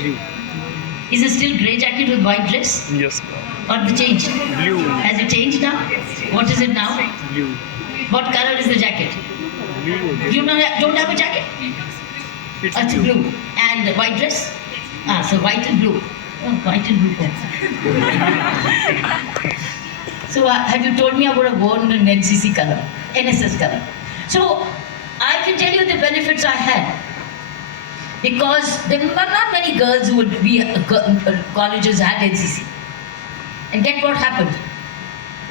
Blue. Is it still grey jacket with white dress? Yes. Or the change? Blue. Has it changed now? What is it now? Blue. What color is the jacket? Blue. You don't have a jacket? It's It's blue. And the white dress? So white and blue. Oh, white and blue. So have you told me I would have worn an NCC color, NSS color. So I can tell you the benefits I had. Because there were not many girls who would be colleges had NCC. And get what happened?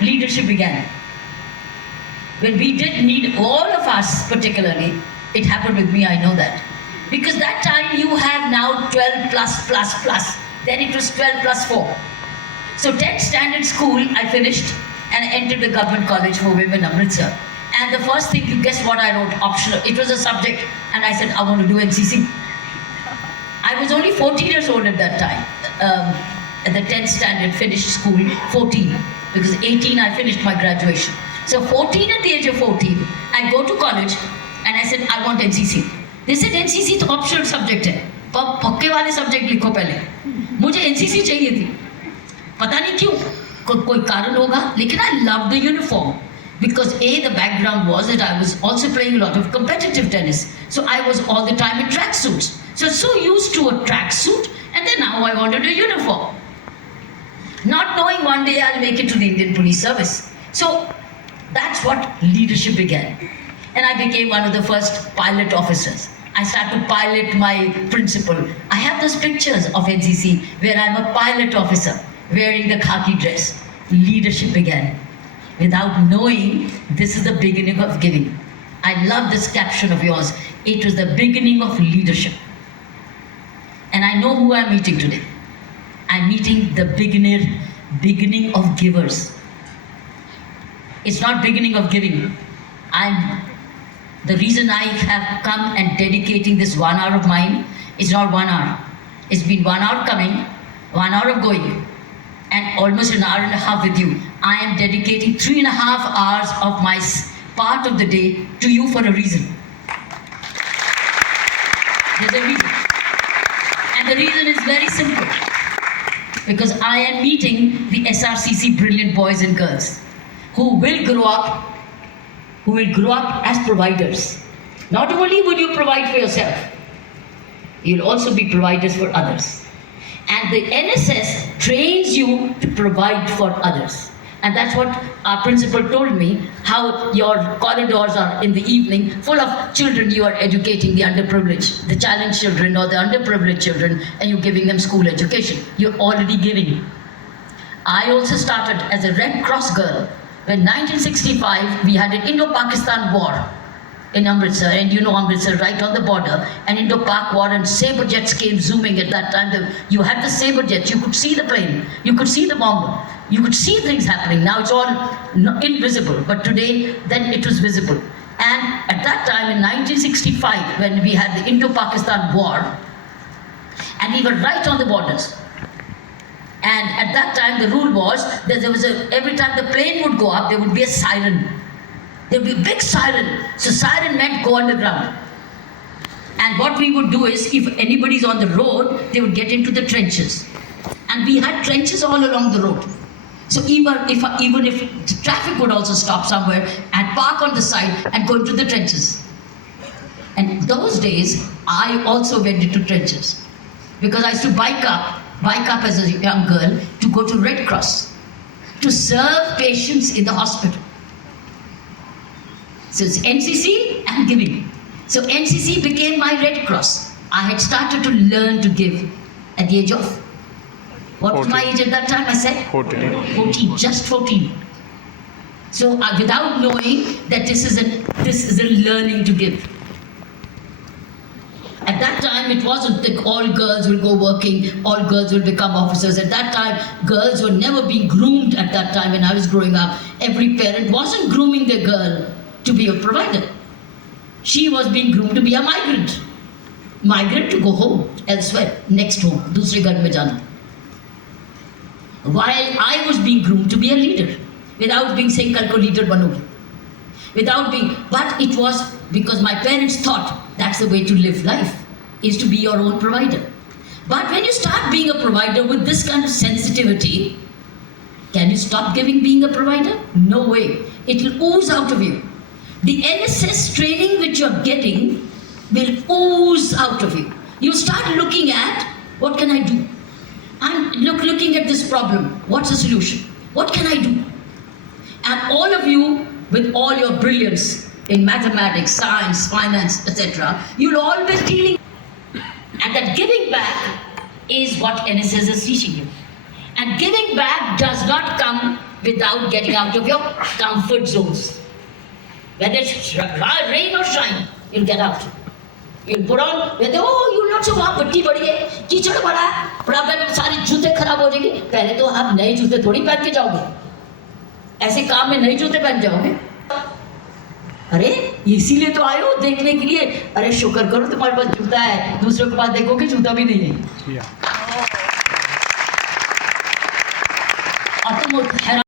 Leadership began. When we did need all of us particularly, it happened with me, I know that. Because that time you have now 12 plus, then it was 12 plus 4. So 10th standard school I finished and entered the government college for women Amritsar. And the first thing, you guess what I wrote? Optional. It was a subject and I said I want to do NCC. I was only 14 years old at that time. At the 10th standard, finished school, 14. Because 18 I finished my graduation. So 14, at the age of 14, I go to college and I said, I want NCC. They said NCC तो optional subject है. पक्के वाले subject लिखो पहले. मुझे NCC चाहिए थी. पता नहीं क्यों. कोई कारण होगा. लेकिन I loved the uniform. Because A, the background was that I was also playing a lot of competitive tennis. So I was all the time in tracksuits. So used to a tracksuit, and then now I wanted a uniform. Not knowing one day I'll make it to the Indian Police Service. So that's what leadership began. And I became one of the first pilot officers. I started to pilot my principal. I have those pictures of NCC where I'm a pilot officer wearing the khaki dress. Leadership began. Without knowing, this is the beginning of giving. I love this caption of yours. It was the beginning of leadership. And I know who I'm meeting today. I'm meeting the beginning of givers. It's not beginning of giving. The reason I have come and dedicating this 1 hour of mine is not 1 hour. It's been 1 hour coming, 1 hour of going, and almost an hour and a half with you. I am dedicating 3.5 hours of my part of the day to you for a reason. There's a reason. And the reason is very simple. Because I am meeting the SRCC brilliant boys and girls who will grow up as providers. Not only will you provide for yourself, you'll also be providers for others. And the NSS trains you to provide for others. And that's what our principal told me, how your corridors are in the evening full of children you are educating, the underprivileged, the challenged children or the underprivileged children, and you're giving them school education. You're already giving. I also started as a Red Cross girl. When 1965, we had an Indo-Pakistan war in Amritsar, and you know Amritsar, right on the border, and Indo-Pak war, and saber jets came zooming at that time. You had the saber jets, you could see the plane, you could see the bomber, you could see things happening. Now it's all invisible, but today, then it was visible. And at that time, in 1965, when we had the Indo-Pakistan war, and we were right on the borders, and at that time, the rule was that every time the plane would go up, there would be a siren. There would be a big siren. So siren meant go underground. And what we would do is, if anybody's on the road, they would get into the trenches. And we had trenches all along the road. So even if the traffic would also stop somewhere and park on the side and go into the trenches. And those days, I also went into trenches. Because I used to bike up as a young girl to go to Red Cross, to serve patients in the hospital. So it's NCC and giving. So NCC became my Red Cross. I had started to learn to give at the age of, what was my age at that time? I said? 14, just 14. So without knowing that this is a learning to give. At that time, it wasn't that all girls will go working, all girls will become officers. At that time, girls were never being groomed at that time when I was growing up. Every parent wasn't grooming their girl to be a provider. She was being groomed to be a migrant. Migrant to go home, elsewhere, next home, dusre ghar mein jana. While I was being groomed to be a leader, without being saying, kal ko leader banogi. But it was because my parents thought that's the way to live life, is to be your own provider. But when you start being a provider with this kind of sensitivity, can you stop being a provider? No way. It will ooze out of you. The NSS training which you're getting will ooze out of you. You start looking at, what can I do? I'm looking at this problem. What's the solution? What can I do? And all of you, with all your brilliance in mathematics, science, finance, etc., you'll always dealing. And that giving back is what NSS is teaching you. And giving back does not come without getting out of your comfort zones. Whether it's rain or shine, you'll get out. You'll put on, you'll not say, wow, पट्टी बड़ी है, कीचड़ बड़ा है, problem में सारे जूते खराब हो जाएंगे. पहले तो आप नए जूते थोड़ी पहन के जाओगे. ऐसे काम में नए जूते पहन जाओगे. अरे इसीलिए तो आए हो देखने के लिए. अरे शुक्र करो तुम्हारे पास जूता है, दूसरों के पास देखोगे जूता भी नहीं है. और तुम हैरान